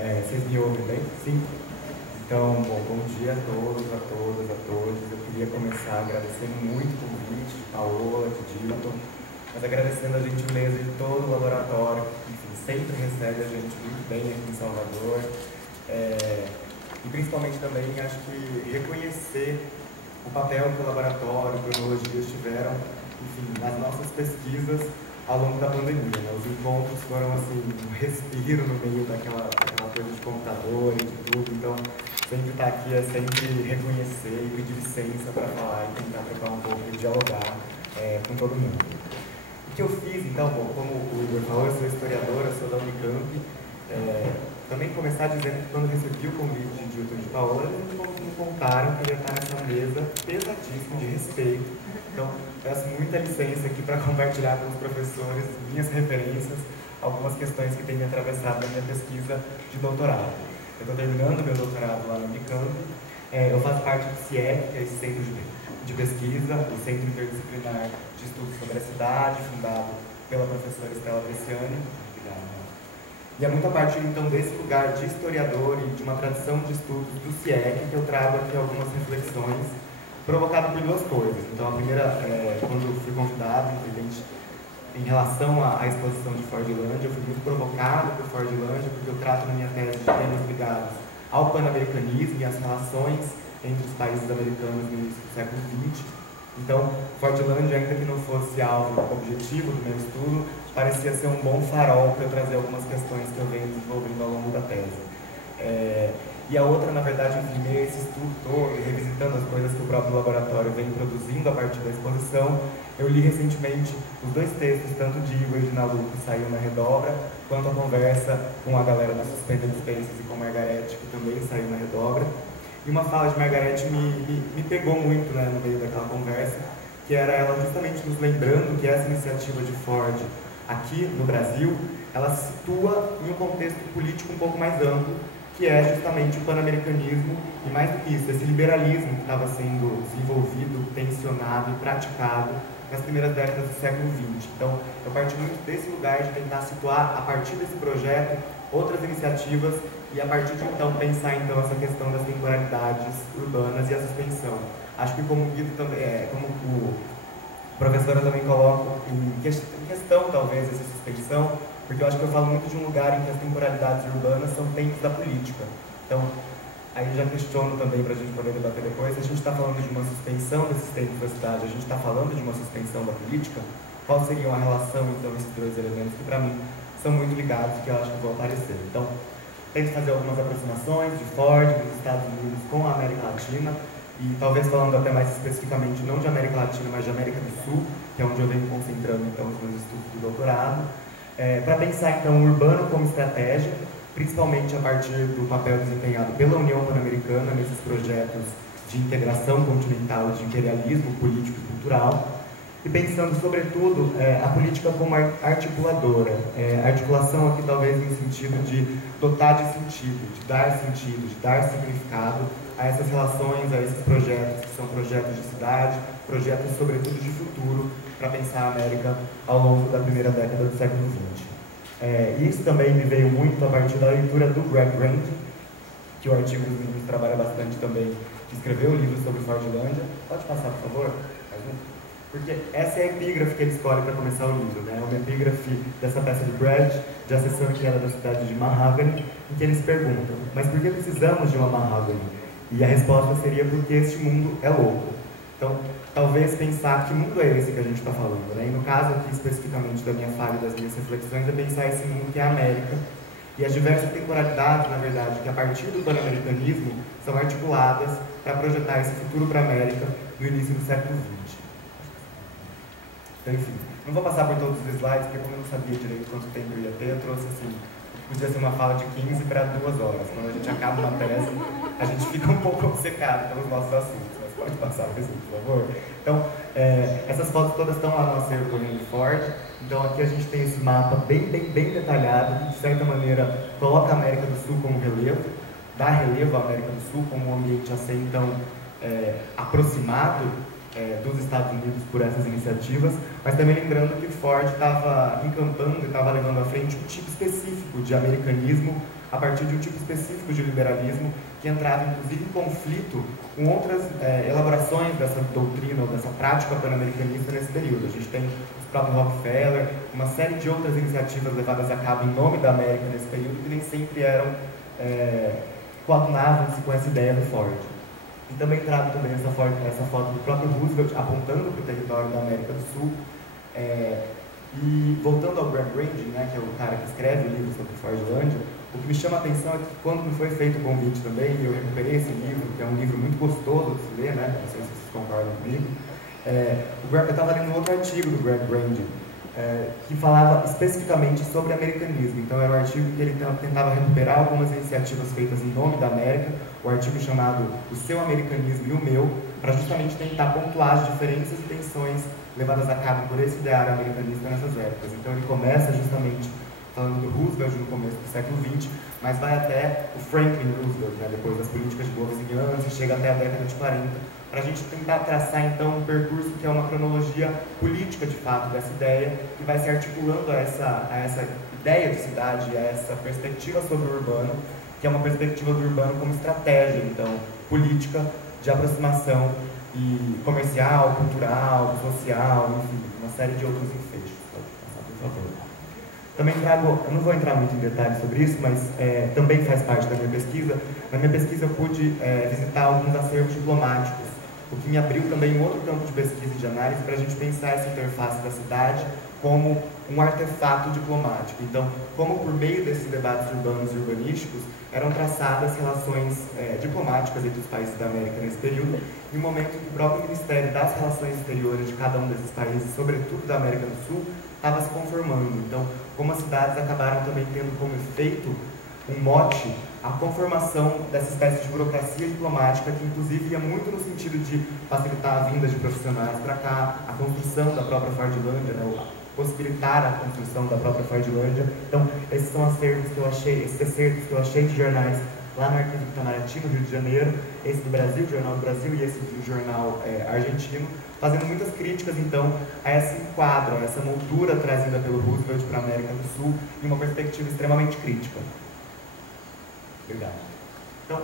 Vocês me ouvem bem? Sim? Então, bom dia a todos, a todas, a todos. Eu queria começar agradecendo muito o convite de Paola, de Dilton, mas agradecendo a gentileza de todo o laboratório, que enfim, sempre recebe a gente muito bem aqui em Salvador. E principalmente também, acho que reconhecer o papel que o laboratório, a cronologias tiveram, enfim, nas nossas pesquisas ao longo da pandemia, né? Os encontros foram assim, um respiro no meio daquela coisa de computador e de tudo, então sempre estar aqui é sempre reconhecer e pedir licença para falar e tentar trocar um pouco e dialogar com todo mundo. O que eu fiz, então, como o Igor falou, eu sou historiador, eu sou da Unicamp, também começar dizendo que quando recebi o convite de Dilton e de Paola, eles me contaram que eu ia estar nessa mesa pesadíssima de respeito. Então, peço muita licença aqui para compartilhar com os professores minhas referências, algumas questões que têm me atravessado na minha pesquisa de doutorado. Eu estou terminando meu doutorado lá no Unicamp, eu faço parte do CIEC, que é esse centro de pesquisa, o Centro Interdisciplinar de Estudos sobre a Cidade, fundado pela professora Estela Bresciani. E é muito a partir, então, desse lugar de historiador e de uma tradição de estudos do CIEC que eu trago aqui algumas reflexões provocadas por duas coisas. Então, a primeira, quando eu fui convidado, evidente, em relação à exposição de Fordlândia, eu fui muito provocado por Fordlândia, porque eu trato na minha tese de temas ligados ao pan-americanismo e às relações entre os países americanos no início do século XX. Então, Fordlândia, ainda que não fosse algo objetivo do meu estudo, parecia ser um bom farol para eu trazer algumas questões que eu venho desenvolvendo ao longo da tese. E a outra, na verdade, enfim, meio esse estudo todo, revisitando as coisas que o próprio laboratório vem produzindo a partir da exposição, eu li recentemente os dois textos, tanto de Igor e de Nalu, que saiu na Redobra, quanto a conversa com a galera da Suspended Spaces e com Margarete, que também saiu na Redobra. E uma fala de Margarete me pegou muito, né, no meio daquela conversa, que era ela justamente nos lembrando que essa iniciativa de Ford aqui no Brasil, ela se situa em um contexto político um pouco mais amplo, que é justamente o pan-americanismo e, mais do que isso, esse liberalismo que estava sendo desenvolvido, tensionado e praticado nas primeiras décadas do século XX. Então, eu parti muito desse lugar de tentar situar, a partir desse projeto, outras iniciativas e, a partir de então, pensar então essa questão das temporalidades urbanas e a suspensão. Acho que como o Guido também, como o professor eu também coloco em questão, talvez, essa suspensão, porque eu acho que eu falo muito de um lugar em que as temporalidades urbanas são tempos da política. Então, aí já questiono também para a gente poder debater depois, se a gente está falando de uma suspensão desses tempos da cidade, a gente está falando de uma suspensão da política, qual seria a relação, então, esses dois elementos que, para mim, são muito ligados e que eu acho que vão aparecer. Então, tento fazer algumas aproximações de Ford, dos Estados Unidos com a América Latina, e talvez falando até mais especificamente, não de América Latina, mas de América do Sul, que é onde eu venho concentrando, então, os meus estudos do doutorado, para pensar, então, o urbano como estratégia, principalmente a partir do papel desempenhado pela União Pan-Americana nesses projetos de integração continental, de imperialismo político e cultural, e pensando, sobretudo, a política como articuladora. Articulação aqui, talvez, no sentido de dotar de sentido, de dar significado a essas relações, a esses projetos, que são projetos de cidade, projetos, sobretudo, de futuro, para pensar a América ao longo da primeira década do século XX. Isso também me veio muito a partir da leitura do Greg Grant, que o artigo dos livros trabalha bastante também, que escreveu o livro sobre Fordlândia. Pode passar, por favor? Porque essa é a epígrafe que ele escolhe para começar o livro, né? É uma epígrafe dessa peça de Brad, de Acessão que era da cidade de Mahogany, em que eles perguntam, mas por que precisamos de uma Mahogany? E a resposta seria porque este mundo é louco. Então, talvez pensar que mundo é esse que a gente está falando, né? E no caso aqui, especificamente da minha fala e das minhas reflexões, é pensar esse mundo que é a América, e as diversas temporalidades, na verdade, que a partir do pan-americanismo são articuladas para projetar esse futuro para a América no início do século XX. Então, enfim, não vou passar por todos os slides, porque como eu não sabia direito quanto tempo eu ia ter, eu trouxe assim, podia ser uma fala de 15 para 2 horas. Quando a gente acaba uma tese, a gente fica um pouco obcecado pelos nossos assuntos. Mas pode passar, por favor? Então, essas fotos todas estão lá no acervo do Henry Ford. Então, aqui a gente tem esse mapa bem detalhado, que de certa maneira coloca a América do Sul como relevo, dá relevo à América do Sul como um ambiente a ser, então, aproximado dos Estados Unidos por essas iniciativas, mas também lembrando que Ford estava encampando e estava levando à frente um tipo específico de americanismo a partir de um tipo específico de liberalismo que entrava inclusive em conflito com outras elaborações dessa doutrina ou dessa prática pan-americanista nesse período. A gente tem os próprios Rockefeller, uma série de outras iniciativas levadas a cabo em nome da América nesse período que nem sempre eram coadunavam-se com essa ideia do Ford. E também trago também essa foto do próprio Roosevelt apontando para o território da América do Sul. E voltando ao Greg Grandin, né, que é o cara que escreve o livro sobre Fordlândia, o que me chama a atenção é que quando me foi feito o convite também, e eu recuperei esse livro, que é um livro muito gostoso de se ler, né, não sei se vocês concordam comigo, eu estava lendo um outro artigo do Greg Grandin, que falava especificamente sobre americanismo. Então era um artigo que ele tentava recuperar algumas iniciativas feitas em nome da América, o artigo chamado O Seu Americanismo e o Meu, para justamente tentar pontuar as diferenças e tensões levadas a cabo por esse ideário americanista nessas épocas. Então ele começa justamente falando do Roosevelt no começo do século XX, mas vai até o Franklin Roosevelt, né, depois das políticas de boa vizinhança, e chega até a década de 40, para a gente tentar traçar então um percurso que é uma cronologia política de fato dessa ideia, que vai se articulando a essa ideia de cidade, a essa perspectiva sobre o urbano, que é uma perspectiva do urbano como estratégia, então, política de aproximação e comercial, cultural, social, enfim, uma série de outros enfeixes. Pode passar, por favor. Também trago, eu não vou entrar muito em detalhes sobre isso, mas também faz parte da minha pesquisa. Na minha pesquisa eu pude visitar alguns acervos diplomáticos, o que me abriu também um outro campo de pesquisa e de análise para a gente pensar essa interface da cidade como um artefato diplomático. Então, como por meio desses debates urbanos e urbanísticos eram traçadas relações diplomáticas entre os países da América nesse período, em um momento que o próprio Ministério das Relações Exteriores de cada um desses países, sobretudo da América do Sul, estava se conformando. Então, como as cidades acabaram também tendo como efeito um mote a conformação dessa espécie de burocracia diplomática que inclusive ia muito no sentido de facilitar a vinda de profissionais para cá, a construção da própria Fordlândia, né, possibilitar a construção da própria Fordlândia. Então, esses são acervos que eu achei, esses excertos que eu achei de jornais lá no Arquivo do Itamaraty, no Rio de Janeiro, esse do Brasil, o Jornal do Brasil, e esse do jornal argentino, fazendo muitas críticas, então, a esse quadro, a essa moldura trazida pelo Roosevelt para a América do Sul, em uma perspectiva extremamente crítica. Obrigado. Então,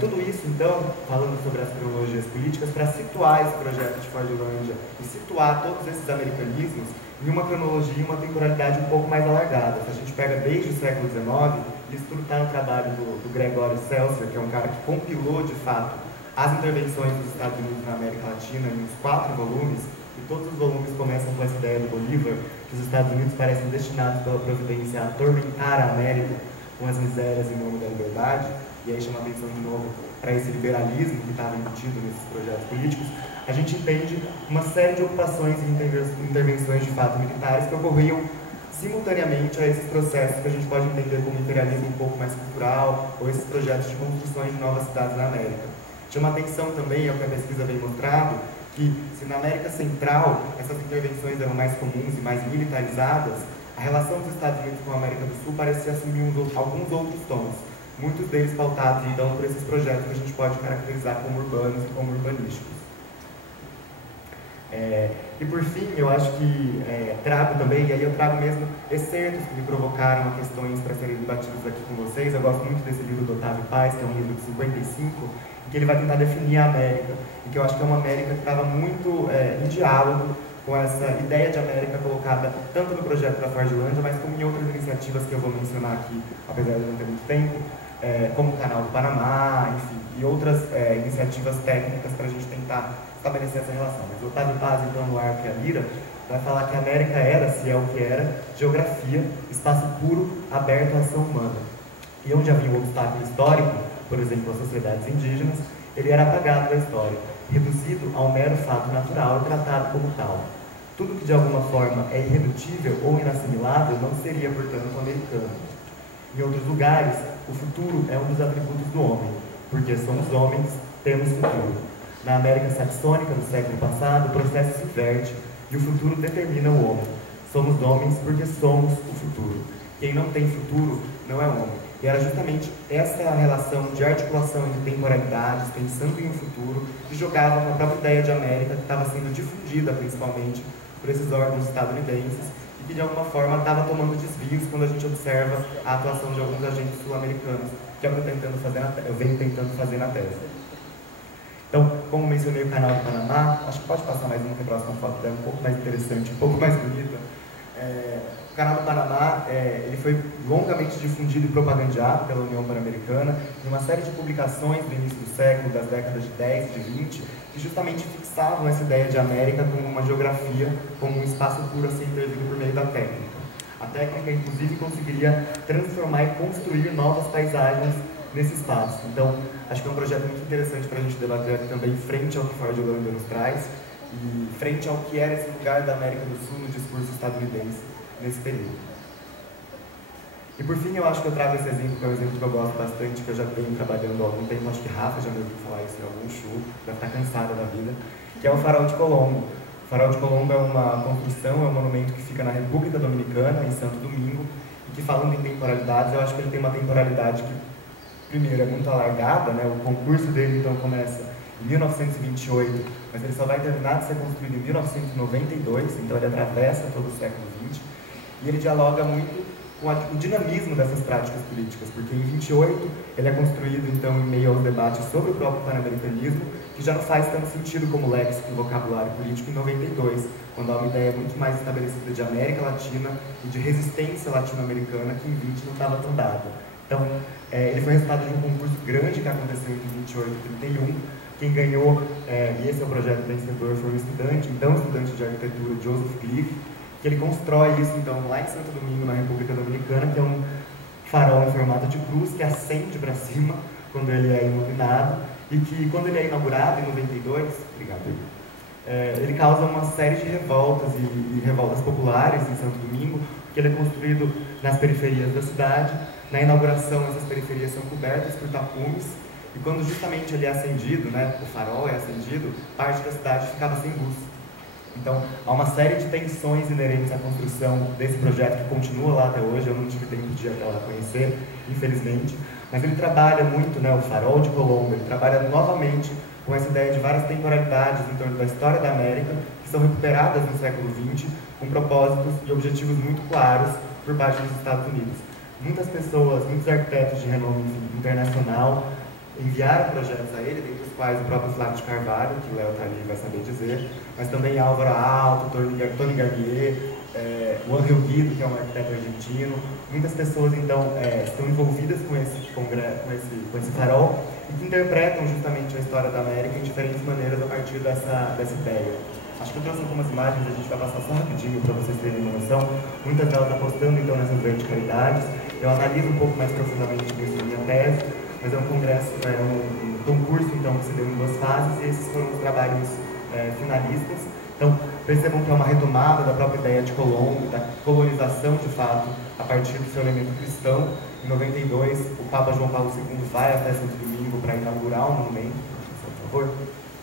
tudo isso, então, falando sobre as cronologias políticas, para situar esse projeto de Fordlândia e situar todos esses americanismos em uma cronologia e uma temporalidade um pouco mais alargada. Se a gente pega desde o século XIX, isso tudo está no trabalho do Gregório Seltzer, que é um cara que compilou, de fato, as intervenções dos Estados Unidos na América Latina em uns 4 volumes, e todos os volumes começam com essa ideia do Bolívar, que os Estados Unidos parecem destinados pela providência a atormentar a América com as misérias em nome da liberdade, e aí chama a atenção de novo para esse liberalismo que estava embutido nesses projetos políticos. A gente entende uma série de ocupações e intervenções de fato militares que ocorriam simultaneamente a esses processos que a gente pode entender como imperialismo um pouco mais cultural, ou esses projetos de construções de novas cidades na América. Chama a atenção também, é o que a pesquisa vem mostrando, que se na América Central essas intervenções eram mais comuns e mais militarizadas, a relação dos Estados Unidos com a América do Sul parecia assumir alguns outros tons, muitos deles pautados então por esses projetos que a gente pode caracterizar como urbanos e como urbanísticos. E por fim, eu acho que trago também, e aí eu trago mesmo excertos que me provocaram a questões para serem debatidos aqui com vocês. Eu gosto muito desse livro do Otávio Paz, que é um livro de 55, em que ele vai tentar definir a América, e que eu acho que é uma América que estava muito em diálogo com essa ideia de América colocada tanto no projeto da Fordlândia, mas como em outras iniciativas que eu vou mencionar aqui, apesar de não ter muito tempo, como o Canal do Panamá, enfim, e outras iniciativas técnicas para a gente tentar estabelecer essa relação. Mas o Otávio Paz, então, no Arco e a Lira, vai falar que a América era, se é o que era, geografia, espaço puro, aberto à ação humana. E onde havia um obstáculo histórico, por exemplo, as sociedades indígenas, ele era apagado da história, reduzido a um mero fato natural e tratado como tal. Tudo que de alguma forma é irredutível ou inassimilável não seria, portanto, americano. Em outros lugares, o futuro é um dos atributos do homem, porque somos homens, temos futuro. Na América saxônica, no século passado, o processo se inverte e o futuro determina o homem. Somos homens porque somos o futuro. Quem não tem futuro não é homem. E era justamente essa relação de articulação entre temporalidades, pensando em um futuro, que jogava com a própria ideia de América, que estava sendo difundida principalmente por esses órgãos estadunidenses, e que de alguma forma estava tomando desvios quando a gente observa a atuação de alguns agentes sul-americanos, que é o que eu venho tentando fazer na tese. Então, como mencionei o canal do Panamá, acho que pode passar mais uma, que a próxima foto é um pouco mais interessante, um pouco mais bonita. O canal do Panamá, ele foi longamente difundido e propagandeado pela União Pan-Americana em uma série de publicações do início do século, das décadas de 10 e de 20, que justamente fixavam essa ideia de América como uma geografia, como um espaço puro a ser intervido por meio da técnica. A técnica, inclusive, conseguiria transformar e construir novas paisagens nesse espaço. Então, acho que é um projeto muito interessante para a gente debater aqui também, frente ao que Ford Hollander nos traz, e frente ao que era esse lugar da América do Sul no discurso estadunidense nesse período. E por fim, eu acho que eu trago esse exemplo, que é um exemplo que eu gosto bastante, que eu já venho trabalhando há algum tempo, acho que Rafa já me ouviu falar isso em algum show, deve estar cansada da vida, que é o Farol de Colombo. O Farol de Colombo é uma construção, é um monumento que fica na República Dominicana, em Santo Domingo, e que, falando em temporalidades, eu acho que ele tem uma temporalidade que, primeiro, é muito alargada, né? O concurso dele, então, começa em 1928, mas ele só vai terminar de ser construído em 1992, então ele atravessa todo o século XX, e ele dialoga muito com o dinamismo dessas práticas políticas, porque em 28 ele é construído, então, em meio aos debates sobre o próprio panamericanismo, que já não faz tanto sentido como léxico e vocabulário político em 92, quando há uma ideia muito mais estabelecida de América Latina e de resistência latino-americana, que em 20 não estava tão dada. Então, ele foi resultado de um concurso grande que aconteceu entre 28 e 31. Quem ganhou, e esse é o projeto vencedor, foi um estudante, então estudante de arquitetura, Joseph Cliff, que ele constrói isso, então, lá em Santo Domingo, na República Dominicana, que é um farol em formato de cruz que acende para cima quando ele é iluminado, e que, quando ele é inaugurado, em 92, ele causa uma série de revoltas e revoltas populares em Santo Domingo, porque ele é construído nas periferias da cidade. Na inauguração, essas periferias são cobertas por tapumes, e quando justamente ele é acendido, né, o farol é acendido, parte da cidade ficava sem luz. Então, há uma série de tensões inerentes à construção desse projeto que continua lá até hoje. Eu não tive tempo de ir até lá conhecer, infelizmente, mas ele trabalha muito, né, o Farol de Colombo, ele trabalha novamente com essa ideia de várias temporalidades em torno da história da América, que são recuperadas no século XX, com propósitos e objetivos muito claros por parte dos Estados Unidos. Muitas pessoas, muitos arquitetos de renome internacional enviaram projetos a ele, dentre os quais o próprio Flávio de Carvalho, que o Léo está ali vai saber dizer, mas também Álvaro Aalto, Tony Garnier, o Ángel Guido, que é um arquiteto argentino. Muitas pessoas, então, estão envolvidas com esse farol e que interpretam justamente a história da América em diferentes maneiras a partir dessa ideia. Acho que eu trouxe algumas imagens, a gente vai passar só rapidinho para vocês terem uma noção. Muitas delas apostando, então, nessas verticalidades. Eu analiso um pouco mais profundamente isso na minha tese, mas é um congresso, um concurso, então, que se deu em 2 fases, e esses foram os trabalhos finalistas. Então, percebam que é uma retomada da própria ideia de Colombo, da colonização, de fato, a partir do seu elemento cristão. Em 92, o Papa João Paulo II vai até Santo Domingo para inaugurar o monumento, por favor.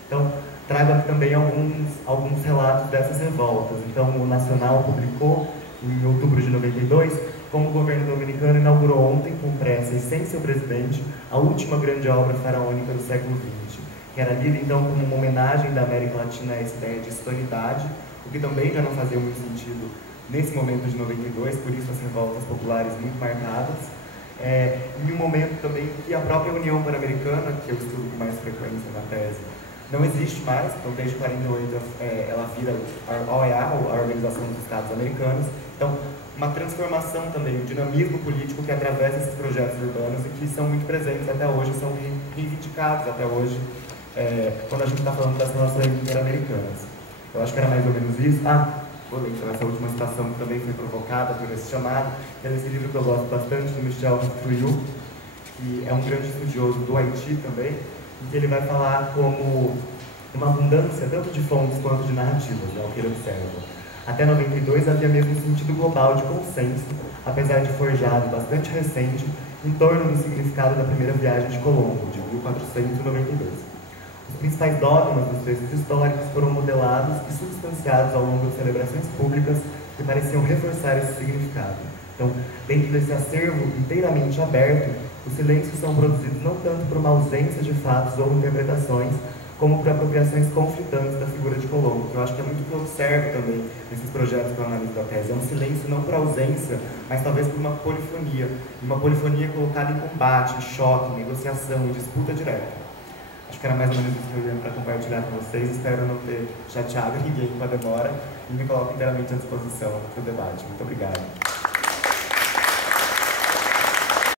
Então, trago aqui também alguns relatos dessas revoltas. Então, o Nacional publicou, em outubro de 92, como o governo dominicano inaugurou ontem, com pressa e sem seu presidente, a última grande obra faraônica do século XX, que era lida então como uma homenagem da América Latina a essa ideia de hispanidade, o que também já não fazia muito sentido nesse momento de 92, por isso as revoltas populares muito marcadas, em um momento também que a própria União Pan-Americana, que eu estudo com mais frequência na tese, não existe mais. Então desde 48 ela vira a OEA, a Organização dos Estados Americanos. Então, uma transformação também, um dinamismo político que atravessa esses projetos urbanos e que são muito presentes até hoje, são reivindicados até hoje, quando a gente está falando das relações interamericanas. Eu acho que era mais ou menos isso. Vou ler então essa última citação que também foi provocada por esse chamado, que é desse livro que eu gosto bastante, do Michel Trujillo, que é um grande estudioso do Haiti também, em que ele vai falar como uma abundância tanto de fontes quanto de narrativas, o que ele observa. Até 92 havia mesmo um sentido global de consenso, apesar de forjado bastante recente, em torno do significado da primeira viagem de Colombo, de 1492. Os principais dogmas dos textos históricos foram modelados e substanciados ao longo de celebrações públicas que pareciam reforçar esse significado. Então, dentro desse acervo inteiramente aberto, os silêncios são produzidos não tanto por uma ausência de fatos ou interpretações, como por apropriações conflitantes da figura de Colombo, que eu acho que é muito o que eu observo também nesses projetos que eu analiso da tese. É um silêncio não por ausência, mas talvez por uma polifonia colocada em combate, em choque, em negociação, em disputa direta. Acho que era mais ou menos isso que eu ia para compartilhar com vocês. Espero não ter chateado ninguém com a demora e me coloco inteiramente à disposição para o debate. Muito obrigado.